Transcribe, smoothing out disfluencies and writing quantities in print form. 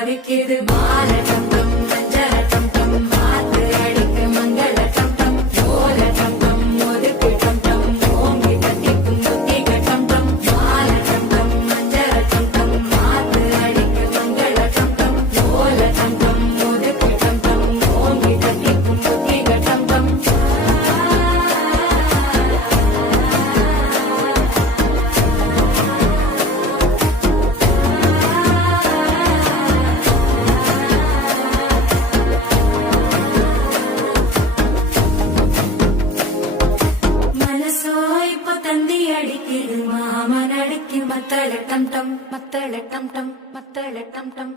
தவிக்குது மால டம் டம் மஞ்சள டம் டம் மாத்து அடிக்க மங்கள டம் டம் ஓல டம் டம் ஒதுக்கு டம் டம் ஓங்கி தட்டிக்கும் முத்திக டம் டம் மால டம் டம் மஞ்சள டம் டம் மாத்து அடிக்க மங்கள டம் டம் ஓல டம் டம் ஒதுக்கு டம் டம் ஓங்கி தட்டிக்கும் முத்திக டம் டம் மனசோ இப்ப தந்தி அடிக்குது மாமன் அடிக்கு மத்தள டம் டம் மத்தள டம் டம் மத்தள டம் டம்